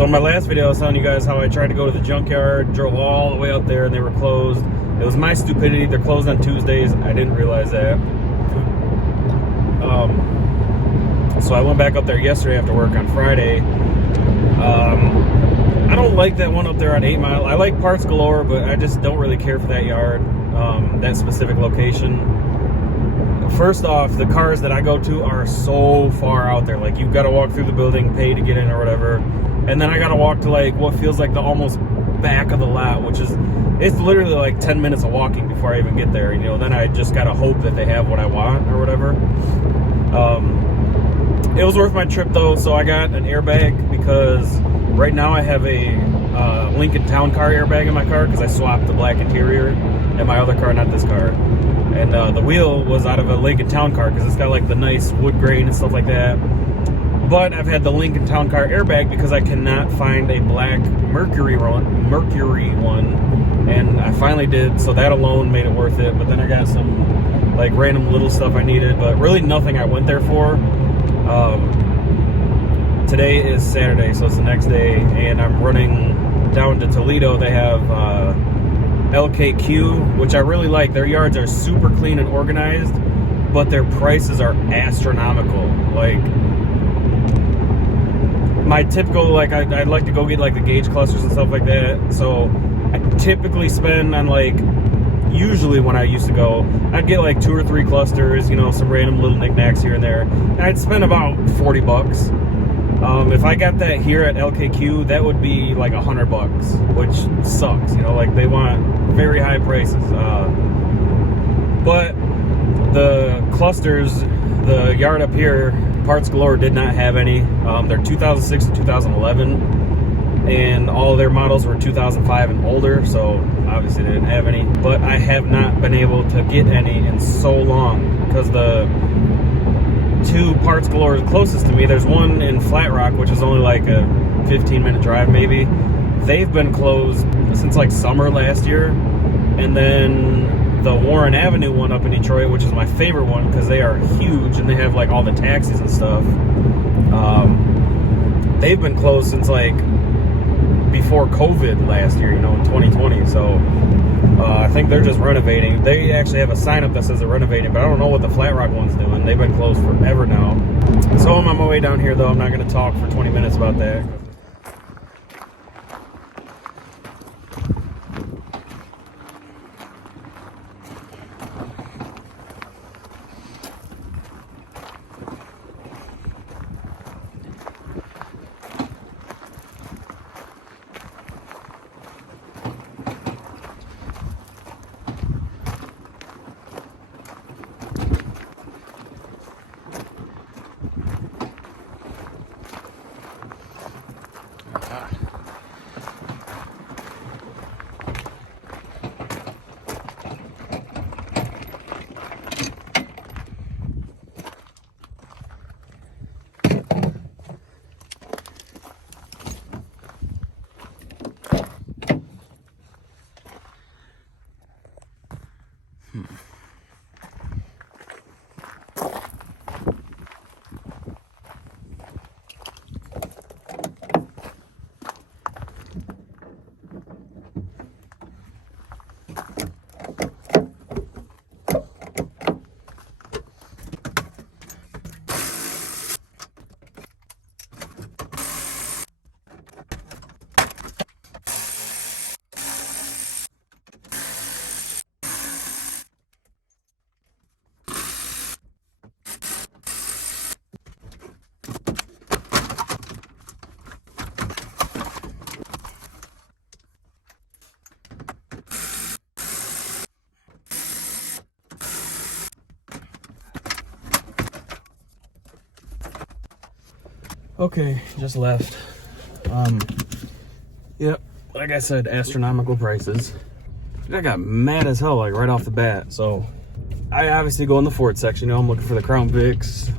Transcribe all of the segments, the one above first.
So in my last video, I was telling you guys how I tried to go to the Junkyard, drove all the way up there, and they were closed. It was my stupidity. They're closed on Tuesdays. I didn't realize that. So I went back up there yesterday after work on Friday. I don't like that one up there on 8 Mile. I like Parts Galore, but I just don't really care for that yard, that specific location. First off, the cars that I go to are so far out there. Like, you've got to walk through the building, pay to get in or whatever. And then I got to walk to, like, what feels like the almost back of the lot, which is, it's literally like 10 minutes of walking before I even get there. You know, then I just got to hope that they have what I want or whatever. It was worth my trip, though. So I got an airbag because right now I have a Lincoln Town Car airbag in my car because I swapped the black interior in my other car, not this car. And the wheel was out of a Lincoln Town Car because it's got like the nice wood grain and stuff like that. But I've had the Lincoln Town Car airbag because I cannot find a black Mercury one, and I finally did. So that alone made it worth it. But then I got some like random little stuff I needed, but really nothing I went there for. Today is Saturday, so it's the next day, and I'm running down to Toledo. They have LKQ, which I really like. Their yards are super clean and organized, but their prices are astronomical. Like, my typical, like, I'd like to go get like the gauge clusters and stuff like that. So I typically spend on, like, usually when I used to go, I'd get like 2 or 3 clusters, you know, some random little knickknacks here and there, and I'd spend about 40 bucks. If I got that here at LKQ, that would be like $100, which sucks, you know, like they want very high prices. But the clusters, the yard up here, Parts Galore did not have any. They're 2006 to 2011, and all of their models were 2005 and older, so obviously they didn't have any. But I have not been able to get any in so long because the 2 Parts Galore closest to me, there's one in Flat Rock, which is only like a 15-minute drive maybe. They've been closed since like summer last year. And then the Warren Avenue one up in Detroit, which is my favorite one because they are huge and they have like all the taxis and stuff. They've been closed since like before COVID last year, you know, in 2020. So I think they're just renovating. They actually have a sign up that says they're renovating, but I don't know what the Flat Rock one's doing. They've been closed forever now. So I'm on my way down here, though. I'm not going to talk for 20 minutes about that. Okay, just left. Yep, like I said, astronomical prices. I got mad as hell, like, right off the bat. So I obviously go in the Ford section. You know, I'm looking for the Crown Vics,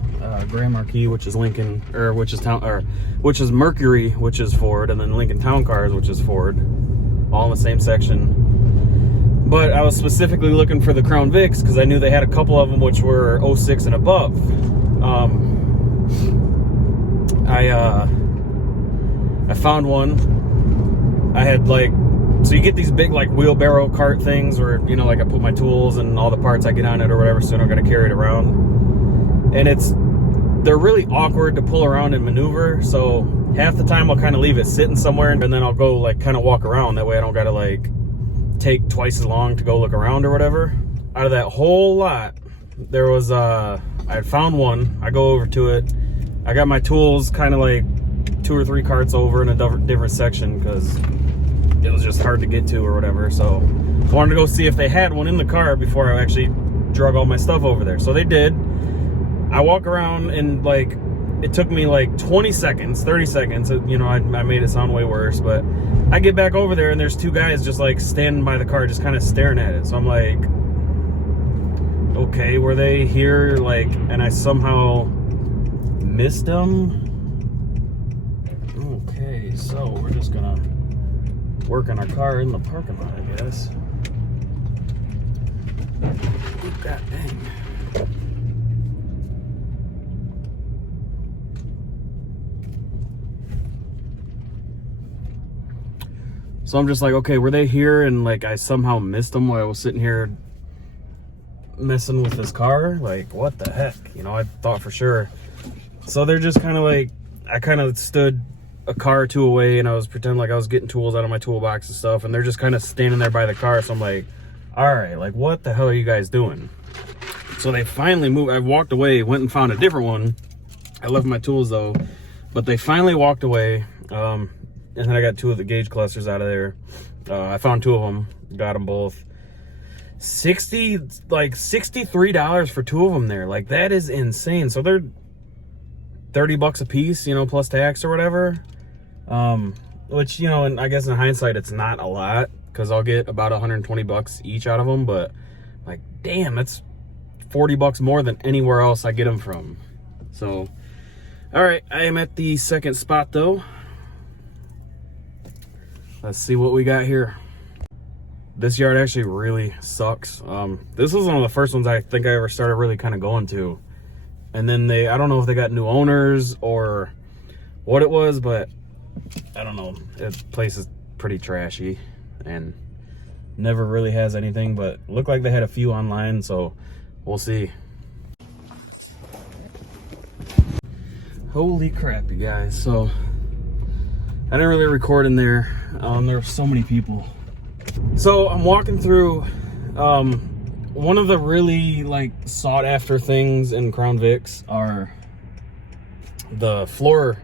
Grand Marquis, which is Lincoln, or which is Mercury, which is Ford, and then Lincoln Town Cars, which is Ford, all in the same section. But I was specifically looking for the Crown Vics because I knew they had a couple of them which were 06 and above. I I found one. I had like, so you get these big like wheelbarrow cart things where, you know, like I put my tools and all the parts I get on it or whatever, so I don't gotta carry it around. And they're really awkward to pull around and maneuver, so half the time I'll kind of leave it sitting somewhere and then I'll go like kind of walk around. That way I don't gotta like take twice as long to go look around or whatever. Out of that whole lot, there was I had found one. I go over to it. I got my tools kind of like 2 or 3 carts over in a different section because it was just hard to get to or whatever. So I wanted to go see if they had one in the car before I actually drug all my stuff over there. So they did. I walk around and like, it took me like 20 seconds, 30 seconds. You know, I made it sound way worse, but I get back over there and there's 2 guys just like standing by the car, just kind of staring at it. So I'm like, okay, were they here? Like, and I somehow missed them. Okay, so we're just gonna work on our car in the parking lot, I guess. God dang. So I'm just like, okay, were they here and like I somehow missed them while I was sitting here messing with this car? Like, what the heck? You know, I thought for sure. So they're just kind of like, I kind of stood a car or 2 away and I was pretending like I was getting tools out of my toolbox and stuff, and they're just kind of standing there by the car. So I'm like, all right, like what the hell are you guys doing? So they finally moved. I walked away, went and found a different one. I left my tools though, but they finally walked away. And then I got 2 of the gauge clusters out of there. I found 2 of them, got them both. $63 for 2 of them there. Like, that is insane. So they're $30 a piece, you know, plus tax or whatever. Which, you know, and I guess in hindsight, it's not a lot because I'll get about $120 each out of them. But like, damn, that's $40 more than anywhere else I get them from. So, all right, I am at the second spot though. Let's see what we got here. This yard actually really sucks. This was one of the first ones I think I ever started really kind of going to. And then I don't know if they got new owners or what it was, but I don't know. The place is pretty trashy and never really has anything, but looked like they had a few online, so we'll see. Holy crap, you guys. So I didn't really record in there. There were so many people. So I'm walking through one of the really like sought after things in Crown Vics are the floor,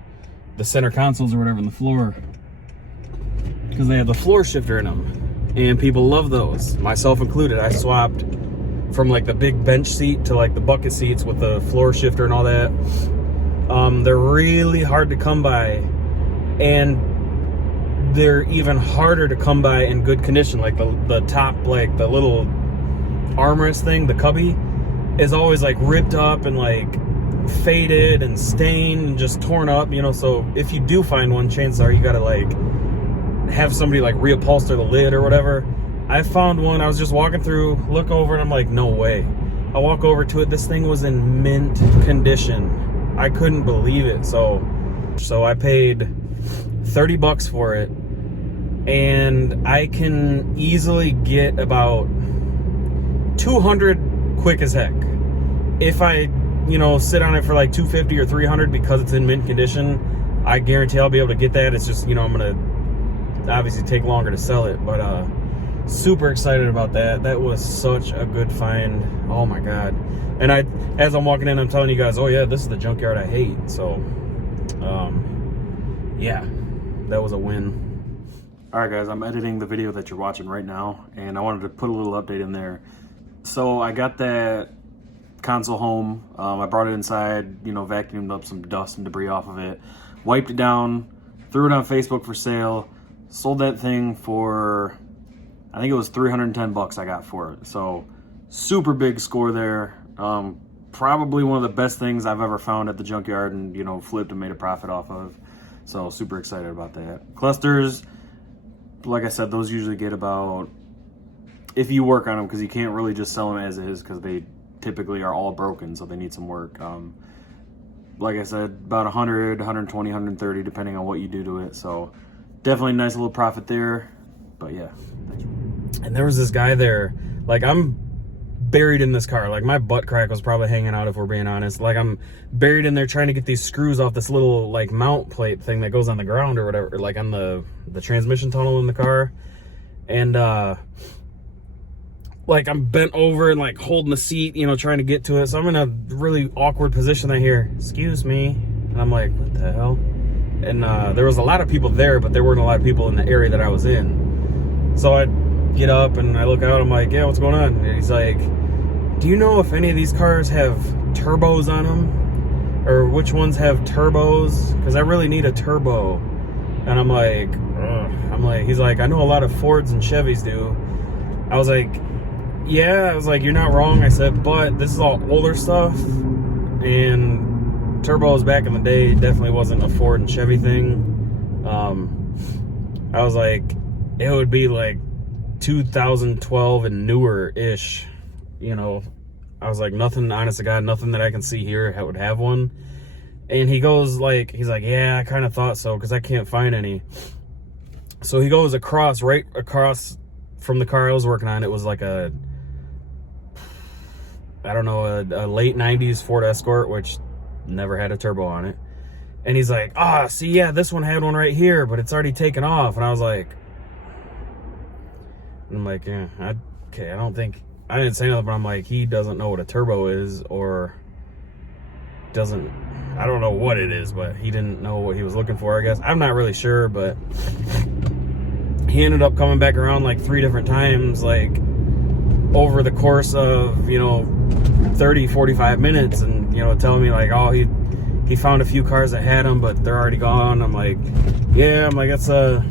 the center consoles or whatever in the floor, because they have the floor shifter in them and people love those, myself included. I swapped from like the big bench seat to like the bucket seats with the floor shifter and all that. They're really hard to come by, and they're even harder to come by in good condition. Like the top, like the little armrest thing, the cubby, is always like ripped up and like faded and stained and just torn up, you know. So if you do find one, chances are you gotta like have somebody like reupholster the lid or whatever. I found one. I was just walking through, look over, and I'm like, no way. I walk over to it. This thing was in mint condition. I couldn't believe it. So I paid $30 for it, and I can easily get about 200 quick as heck. If I, you know, sit on it for like 250 or 300 because it's in mint condition, I guarantee I'll be able to get that. It's just, you know, I'm gonna obviously take longer to sell it, but super excited about that. That was such a good find. Oh my god. And as I'm walking in, I'm telling you guys, oh yeah, this is the junkyard I hate. So yeah, that was a win. All right guys, I'm editing the video that you're watching right now, and I wanted to put a little update in there. So I got that console home. I brought it inside, you know, vacuumed up some dust and debris off of it, wiped it down, threw it on Facebook for sale, sold that thing for, I think it was $310 I got for it. So super big score there. Probably one of the best things I've ever found at the junkyard and, you know, flipped and made a profit off of. So super excited about that. Clusters, like I said, those usually get about, if you work on them, because you can't really just sell them as is because they typically are all broken, so they need some work. like I said, about 100, 120, 130, depending on what you do to it. So definitely a nice little profit there. But yeah. And there was this guy there, like I'm buried in this car. Like my butt crack was probably hanging out, if we're being honest. Like I'm buried in there trying to get these screws off this little like mount plate thing that goes on the ground or whatever, like on the transmission tunnel in the car. And like I'm bent over and like holding the seat, you know, trying to get to it. So I'm in a really awkward position. I hear, "Excuse me," and I'm like, what the hell? And there was a lot of people there, but there weren't a lot of people in the area that I was in. So I get up and I look out. I'm like, "Yeah, what's going on?" And he's like, "Do you know if any of these cars have turbos on them, or which ones have turbos? Because I really need a turbo." And I'm like, ugh. He's like, "I know a lot of Fords and Chevys do." I was like, "Yeah," I was like, "You're not wrong." I said, "But this is all older stuff, and turbos back in the day definitely wasn't a Ford and Chevy thing." I was like, it would be like 2012 and newer-ish, you know. I was like, nothing, honest to God, nothing that I can see here would have one. And he goes like, he's like, "Yeah, I kind of thought so, because I can't find any." So he goes right across from the car I was working on. It was like a, I don't know, a late 90s Ford Escort, which never had a turbo on it. And he's like, "See, yeah, this one had one right here, but it's already taken off." And I was like, "Yeah, okay, I didn't say nothing," but I'm like, he doesn't know what a turbo is, or I don't know what it is, but he didn't know what he was looking for, I guess. I'm not really sure, but he ended up coming back around like 3 different times, like over the course of, you know, 30, 45 minutes, and, you know, telling me like, "Oh, he found a few cars that had them, but they're already gone." I'm like, "Yeah," I'm like, "That's a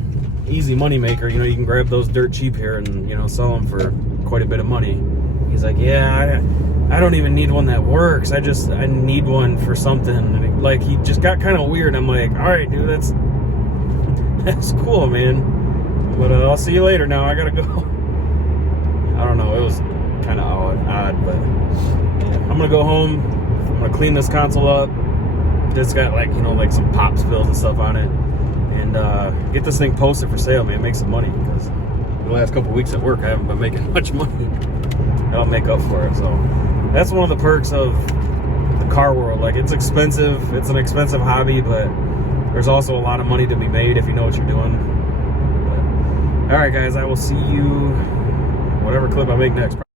easy money maker. You know, you can grab those dirt cheap here and, you know, sell them for quite a bit of money." He's like, "Yeah, I don't even need one that works. I need one for something." And like, he just got kind of weird. I'm like, "All right, dude, that's cool, man. But I'll see you later now. I gotta go." I don't know. It was kind of odd, but yeah, I'm gonna go home. I'm gonna clean this console up. It's got like, you know, like some pop spills and stuff on it, and get this thing posted for sale, man. Make some money, because the last couple weeks at work I haven't been making much money. I'll make up for it. So that's one of the perks of the car world. Like, it's expensive. It's an expensive hobby, but there's also a lot of money to be made if you know what you're doing. But, all right, guys, I will see you whatever clip I make next.